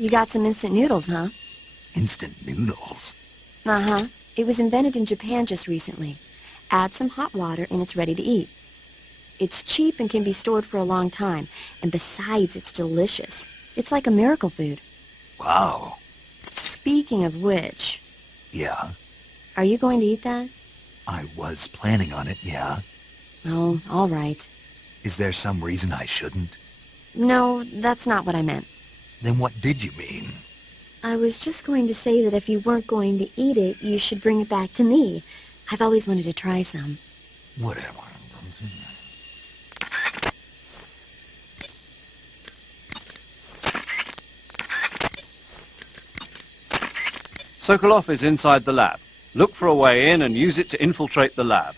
You got some instant noodles, huh? Instant noodles? Uh-huh. It was invented in Japan just recently. Add some hot water and it's ready to eat. It's cheap and can be stored for a long time. And besides, it's delicious. It's like a miracle food. Wow. Speaking of which... Yeah? Are you going to eat that? I was planning on it, yeah. Oh, all right. Is there some reason I shouldn't? No, that's not what I meant. Then what did you mean? I was just going to say that if you weren't going to eat it, you should bring it back to me. I've always wanted to try some. Whatever. Sokolov is inside the lab. Look for a way in and use it to infiltrate the lab.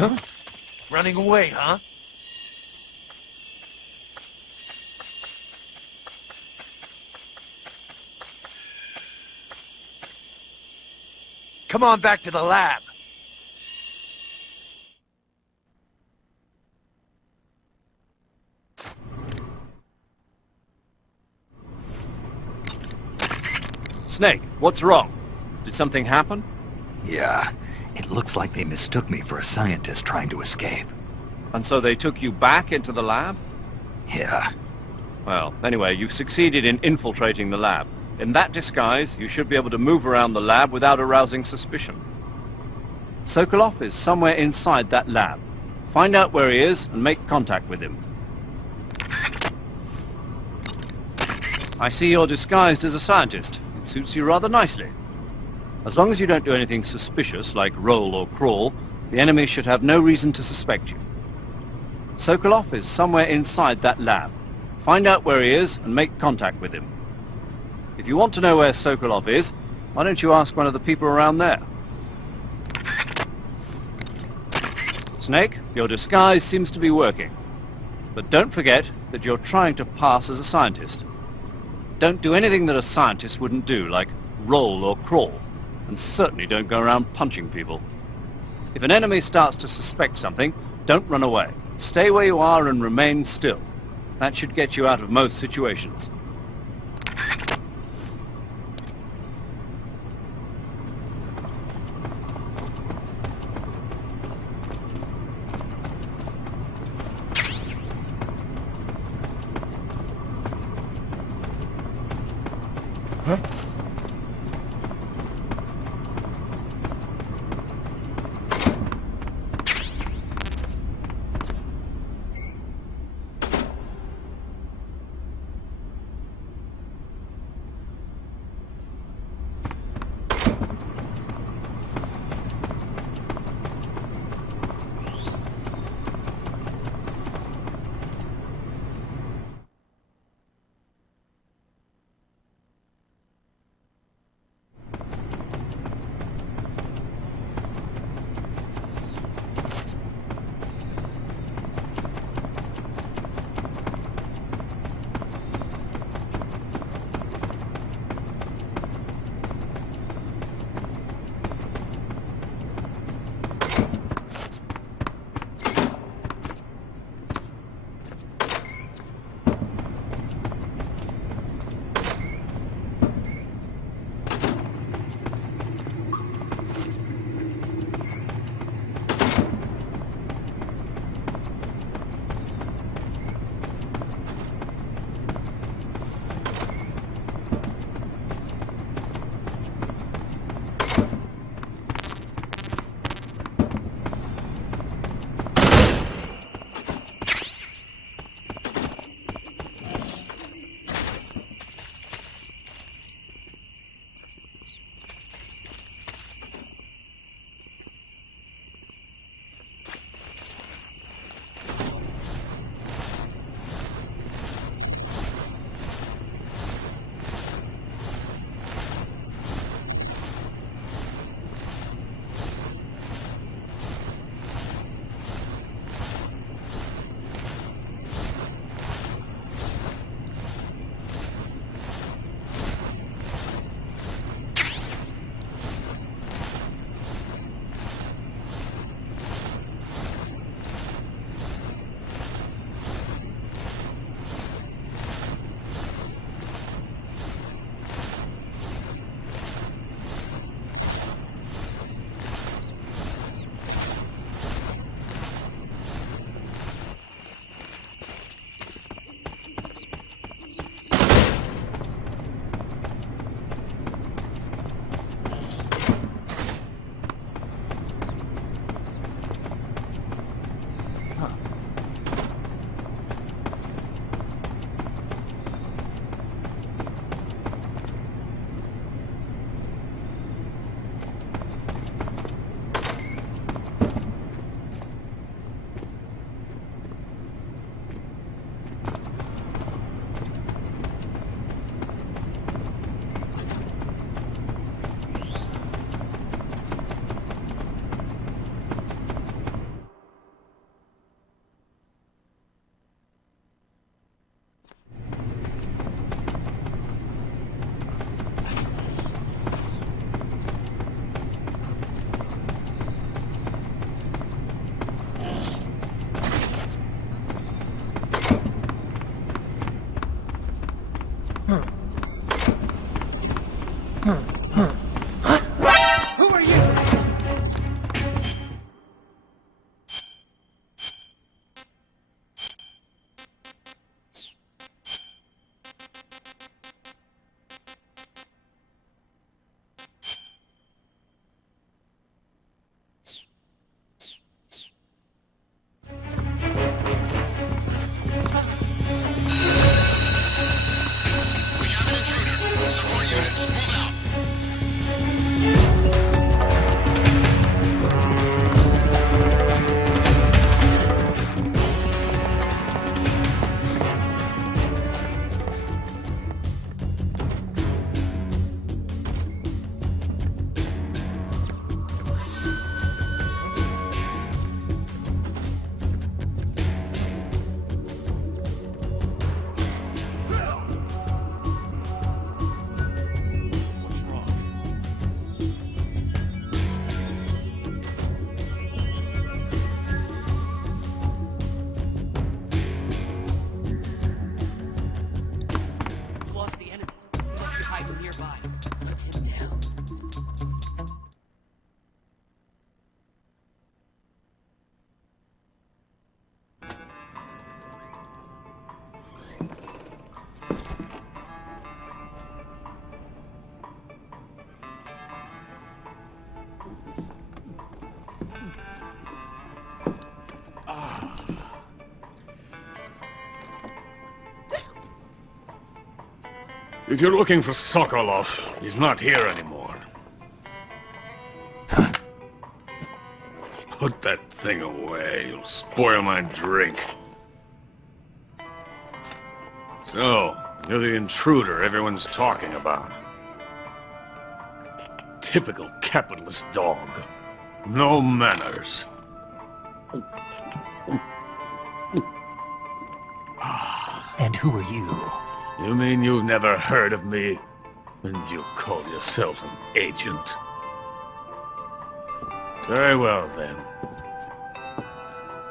Huh? Running away, huh? Come on back to the lab. Snake, what's wrong? Did something happen? Yeah. It looks like they mistook me for a scientist trying to escape. And so they took you back into the lab? Yeah. Well, anyway, you've succeeded in infiltrating the lab. In that disguise, you should be able to move around the lab without arousing suspicion. Sokolov is somewhere inside that lab. Find out where he is and make contact with him. I see you're disguised as a scientist. It suits you rather nicely. As long as you don't do anything suspicious, like roll or crawl, the enemy should have no reason to suspect you. Sokolov is somewhere inside that lab. Find out where he is and make contact with him. If you want to know where Sokolov is, why don't you ask one of the people around there? Snake, your disguise seems to be working. But don't forget that you're trying to pass as a scientist. Don't do anything that a scientist wouldn't do, like roll or crawl. And certainly don't go around punching people. If an enemy starts to suspect something, don't run away. Stay where you are and remain still. That should get you out of most situations. Huh? If you're looking for Sokolov, he's not here anymore. Put that thing away. You'll spoil my drink. So, you're the intruder everyone's talking about. Typical capitalist dog. No manners. And who are you? You mean you've never heard of me? And you call yourself an agent? Very well, then.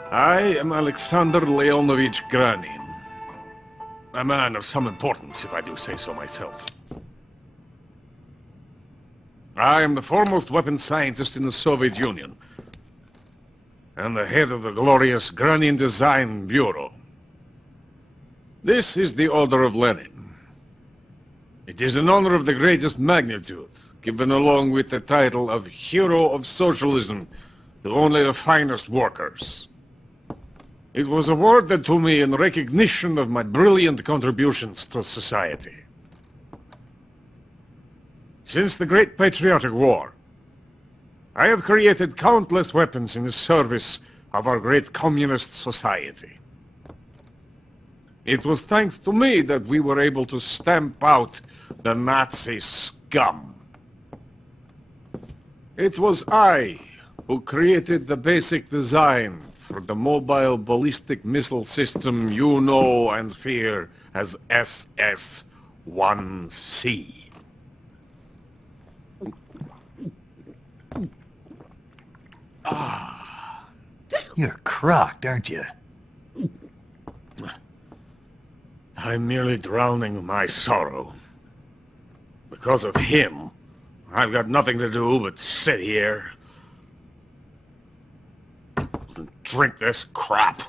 I am Alexander Leonovich Granin. A man of some importance, if I do say so myself. I am the foremost weapons scientist in the Soviet Union, and the head of the glorious Granin Design Bureau. This is the Order of Lenin. It is an honor of the greatest magnitude, given along with the title of Hero of Socialism to only the finest workers. It was awarded to me in recognition of my brilliant contributions to society. Since the Great Patriotic War, I have created countless weapons in the service of our great communist society. It was thanks to me that we were able to stamp out the Nazi scum. It was I who created the basic design for the mobile ballistic missile system you know and fear as SS-1C. You're crocked, aren't you? I'm merely drowning my sorrow. Because of him, I've got nothing to do but sit here and drink this crap.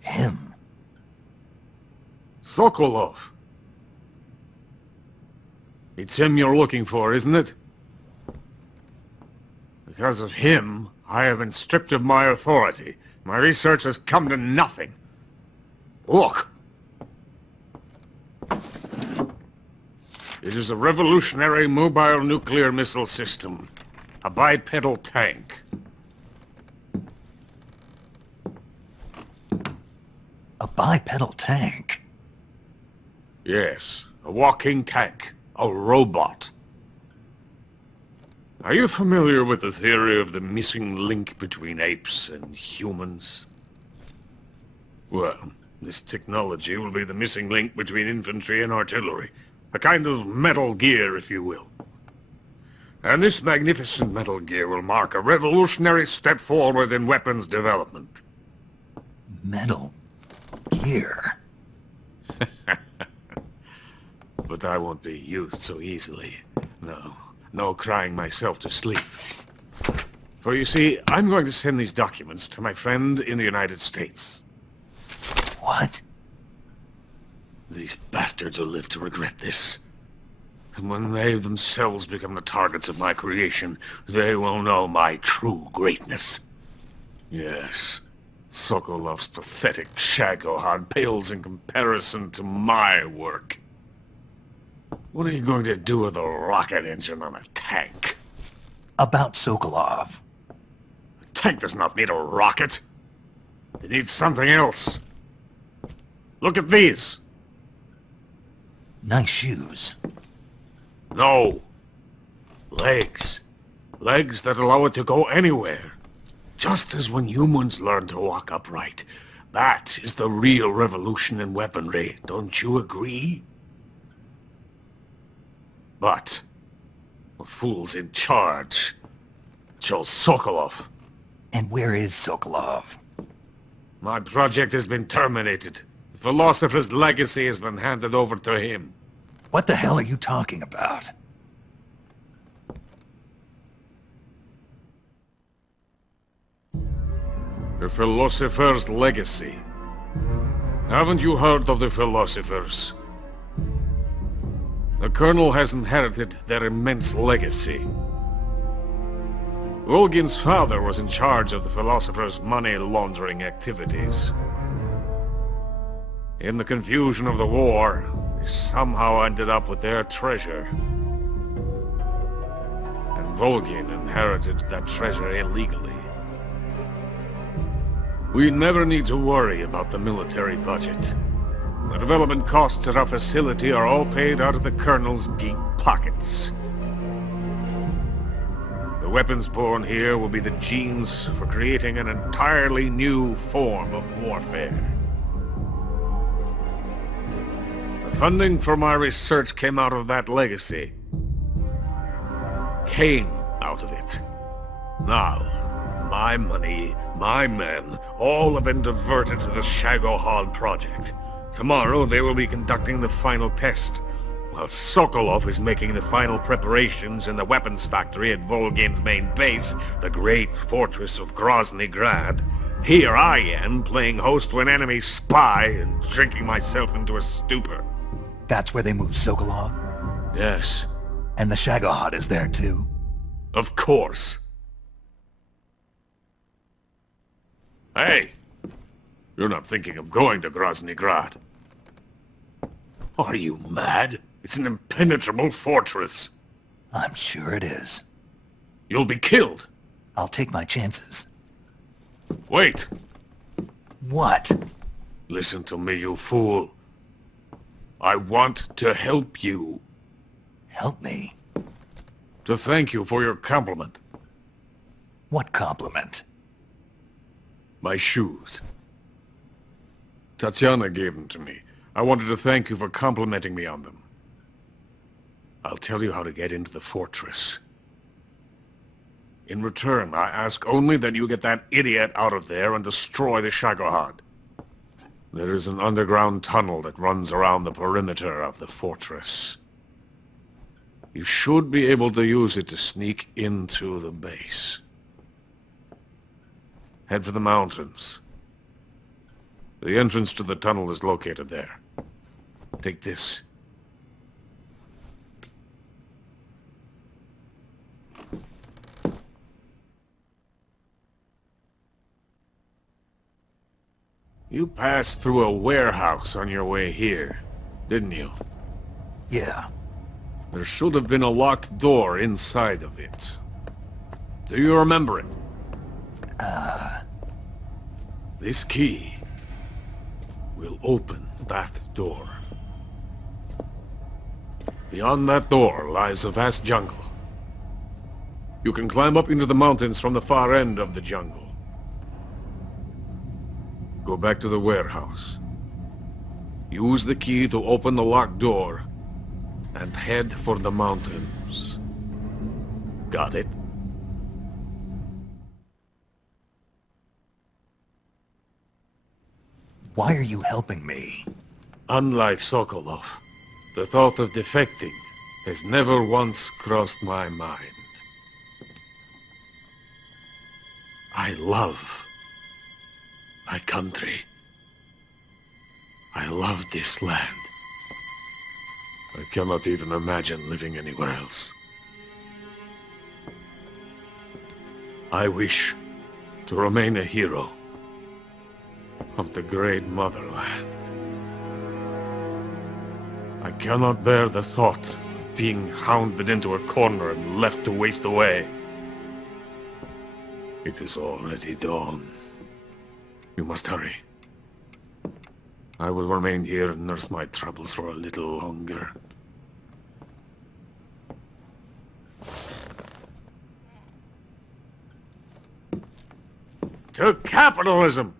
Him? Sokolov. It's him you're looking for, isn't it? Because of him, I have been stripped of my authority. My research has come to nothing. Look. It is a revolutionary mobile nuclear missile system. A bipedal tank. A bipedal tank? Yes, a walking tank. A robot. Are you familiar with the theory of the missing link between apes and humans? Well, this technology will be the missing link between infantry and artillery. A kind of Metal Gear, if you will. And this magnificent Metal Gear will mark a revolutionary step forward in weapons development. Metal Gear? But I won't be used so easily. No crying myself to sleep. For you see, I'm going to send these documents to my friend in the United States. What? These bastards will live to regret this. And when they themselves become the targets of my creation, they will know my true greatness. Yes, Sokolov's pathetic Shagohod pales in comparison to my work. What are you going to do with a rocket engine on a tank? About Sokolov. A tank does not need a rocket. It needs something else. Look at these. Nice shoes. No. Legs. Legs that allow it to go anywhere. Just as when humans learn to walk upright. That is the real revolution in weaponry. Don't you agree? But the fool's in charge. Joe Sokolov. And where is Sokolov? My project has been terminated. The philosopher's legacy has been handed over to him. What the hell are you talking about? The philosopher's legacy. Haven't you heard of the philosophers? The Colonel has inherited their immense legacy. Volgin's father was in charge of the philosophers' money laundering activities. In the confusion of the war, we somehow ended up with their treasure. And Volgin inherited that treasure illegally. We never need to worry about the military budget. The development costs at our facility are all paid out of the Colonel's deep pockets. The weapons born here will be the genes for creating an entirely new form of warfare. The funding for my research came out of that legacy. Came out of it. Now, my money, my men, all have been diverted to the Shagohod project. Tomorrow they will be conducting the final test, while Sokolov is making the final preparations in the weapons factory at Volgin's main base, the great fortress of Grozny Grad. Here I am, playing host to an enemy spy and drinking myself into a stupor. That's where they moved Sokolov? Yes, And the Shagohod is there too? of course. Hey! You're not thinking of going to Grozny Grad. Are you mad? It's an impenetrable fortress. I'm sure it is. You'll be killed. I'll take my chances. Wait. What? Listen to me, you fool. I want to help you. Help me? To thank you for your compliment. What compliment? My shoes. Tatiana gave them to me. I wanted to thank you for complimenting me on them. I'll tell you how to get into the fortress. In return, I ask only that you get that idiot out of there and destroy the Shagohod. There is an underground tunnel that runs around the perimeter of the fortress. You should be able to use it to sneak into the base. Head for the mountains. The entrance to the tunnel is located there. Take this. You passed through a warehouse on your way here, didn't you? Yeah. There should have been a locked door inside of it. Do you remember it? This key will open that door. Beyond that door lies a vast jungle. You can climb up into the mountains from the far end of the jungle. Go back to the warehouse. Use the key to open the locked door and head for the mountains. Got it? Why are you helping me? Unlike Sokolov, the thought of defecting has never once crossed my mind. I love my country. I love this land. I cannot even imagine living anywhere else. I wish to remain a hero of the great motherland. I cannot bear the thought of being hounded into a corner and left to waste away. It is already dawn. You must hurry. I will remain here and nurse my troubles for a little longer. To capitalism!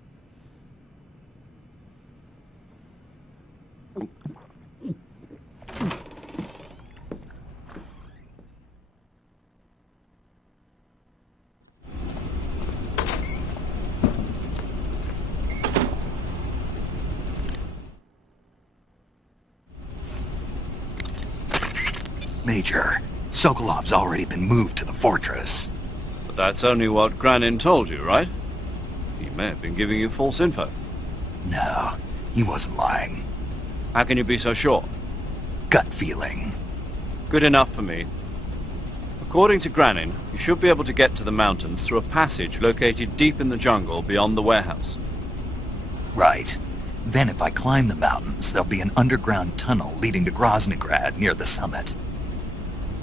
Major, Sokolov's already been moved to the fortress. But that's only what Granin told you, right? He may have been giving you false info. No, he wasn't lying. How can you be so sure? Gut feeling. Good enough for me. According to Granin, you should be able to get to the mountains through a passage located deep in the jungle beyond the warehouse. Right. Then if I climb the mountains, there'll be an underground tunnel leading to Groznygrad near the summit.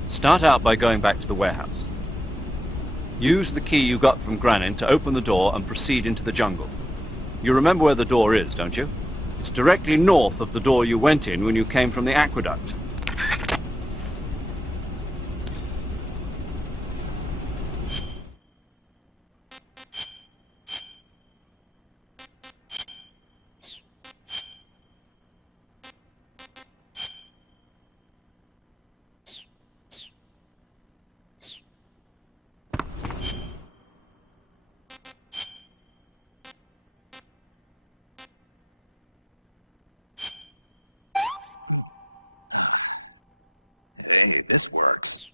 Start out by going back to the warehouse. Use the key you got from Granin to open the door and proceed into the jungle. You remember where the door is, don't you? It's directly north of the door you went in when you came from the aqueduct. Hey, this works.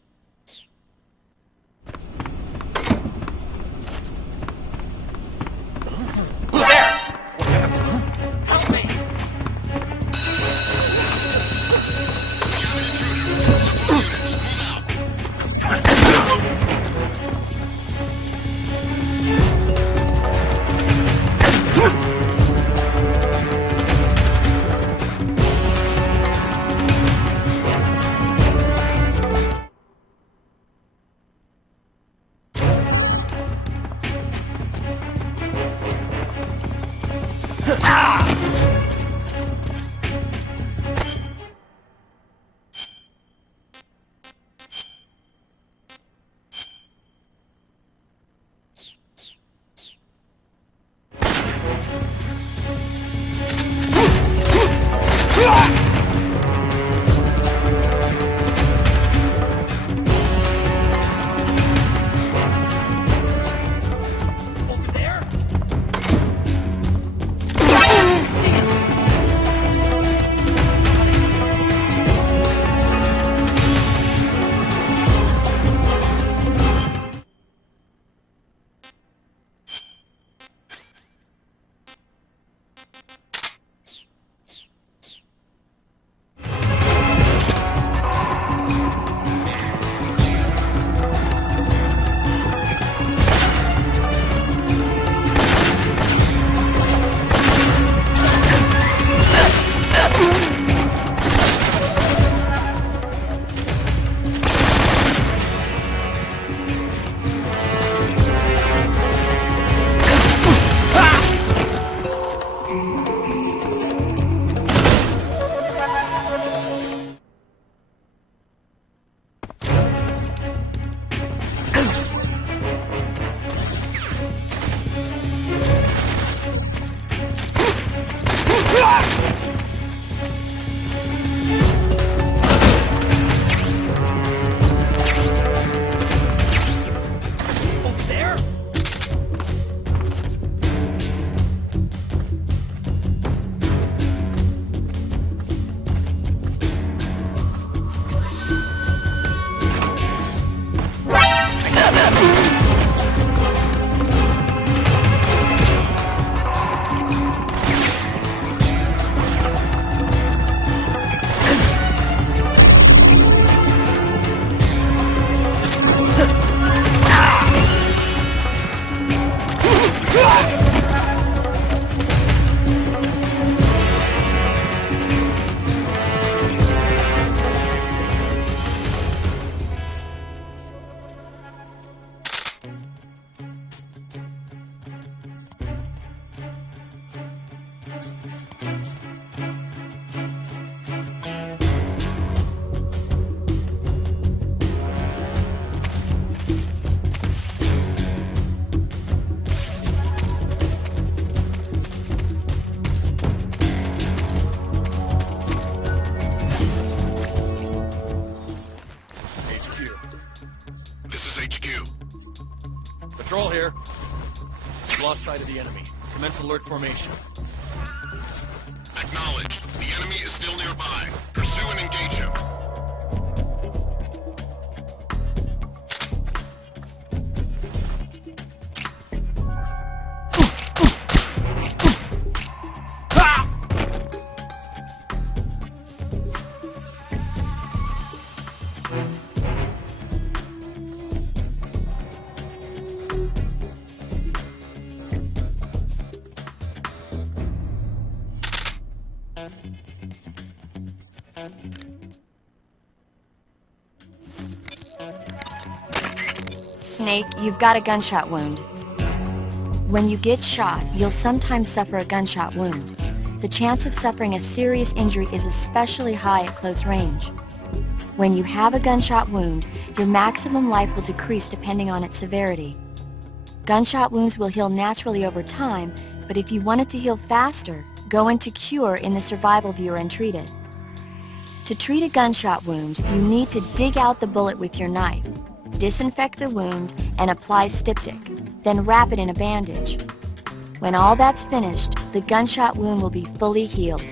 Patrol here. We've lost sight of the enemy. Commence alert formation. Acknowledged. The enemy is still nearby. Pursue and engage him. Snake, you've got a gunshot wound. When you get shot, you'll sometimes suffer a gunshot wound. The chance of suffering a serious injury is especially high at close range. When you have a gunshot wound, your maximum life will decrease depending on its severity. Gunshot wounds will heal naturally over time, but if you want it to heal faster, go into Cure in the survival viewer and treat it. To treat a gunshot wound, you need to dig out the bullet with your knife, disinfect the wound, and apply styptic, then wrap it in a bandage. When all that's finished, the gunshot wound will be fully healed.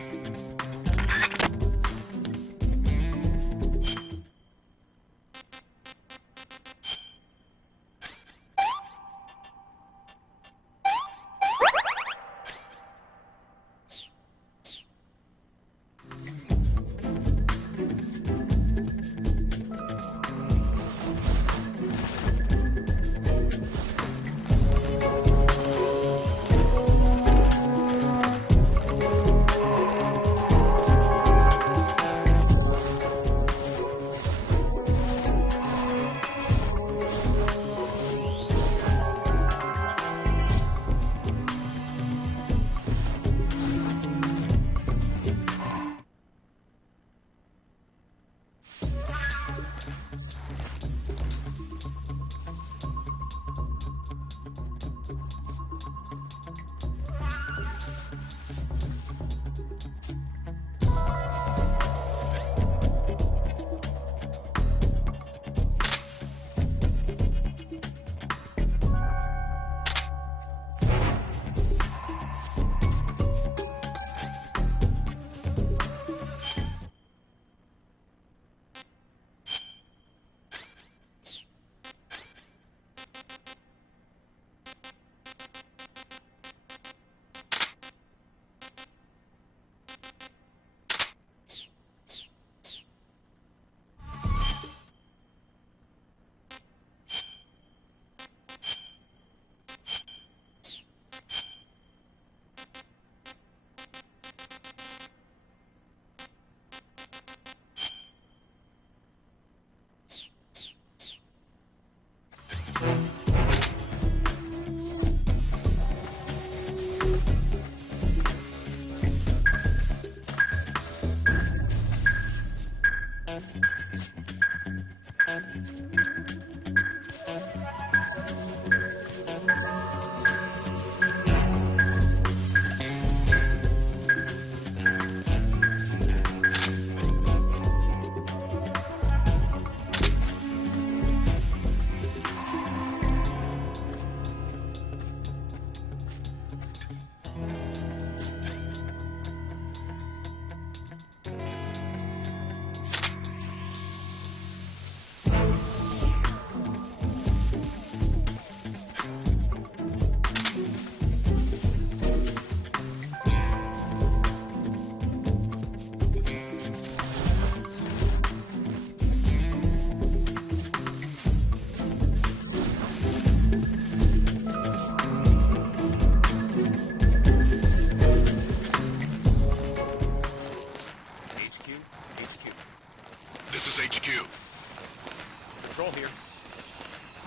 Patrol here.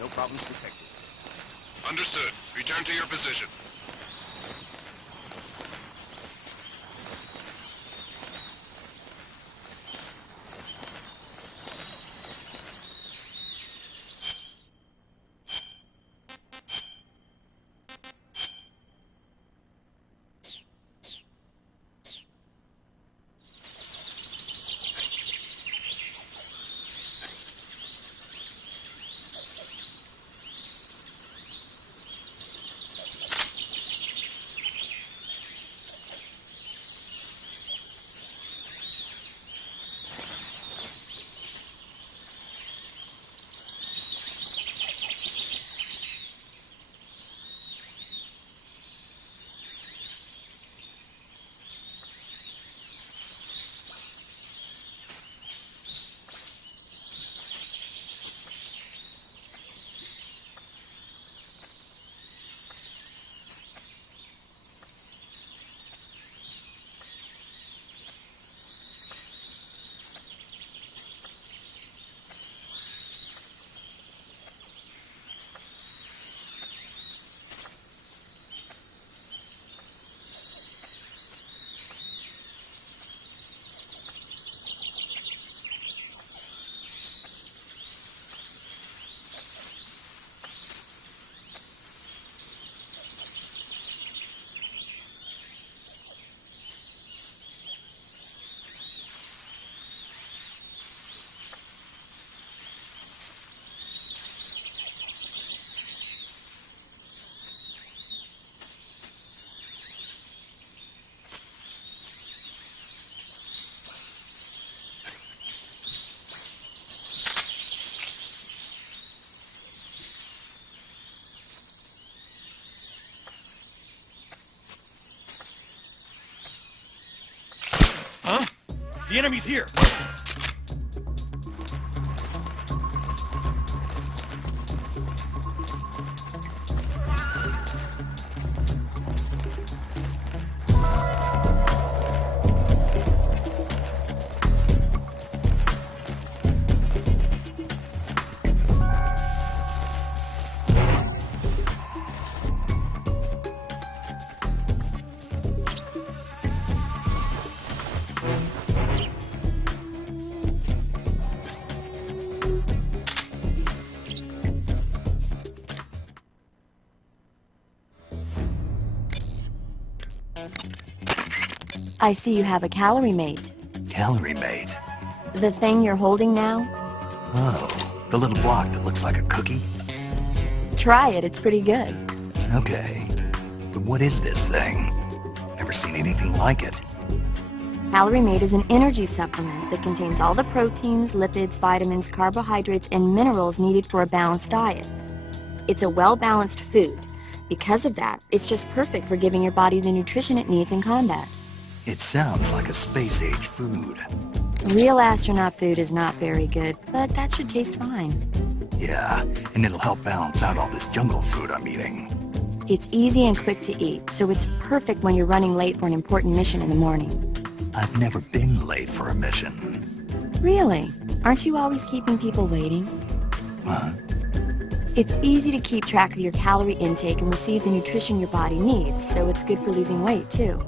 No problems detected. Understood. Return to your position. The enemy's here! I see you have a calorie mate. Calorie mate. The thing you're holding now? Oh, the little block that looks like a cookie? Try it, it's pretty good. Okay. But what is this thing? Never seen anything like it. Calorie Mate is an energy supplement that contains all the proteins, lipids, vitamins, carbohydrates, and minerals needed for a balanced diet. It's a well-balanced food. Because of that, it's just perfect for giving your body the nutrition it needs in combat. It sounds like a space-age food. Real astronaut food is not very good, but that should taste fine. Yeah, and it'll help balance out all this jungle food I'm eating. It's easy and quick to eat, so it's perfect when you're running late for an important mission in the morning. I've never been late for a mission. Really? Aren't you always keeping people waiting? Huh? It's easy to keep track of your calorie intake and receive the nutrition your body needs, so it's good for losing weight, too.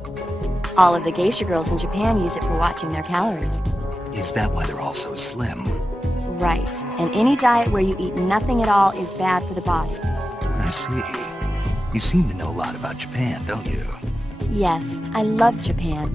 All of the geisha girls in Japan use it for watching their calories. Is that why they're all so slim? Right. And any diet where you eat nothing at all is bad for the body. I see. You seem to know a lot about Japan, don't you? Yes, I love Japan.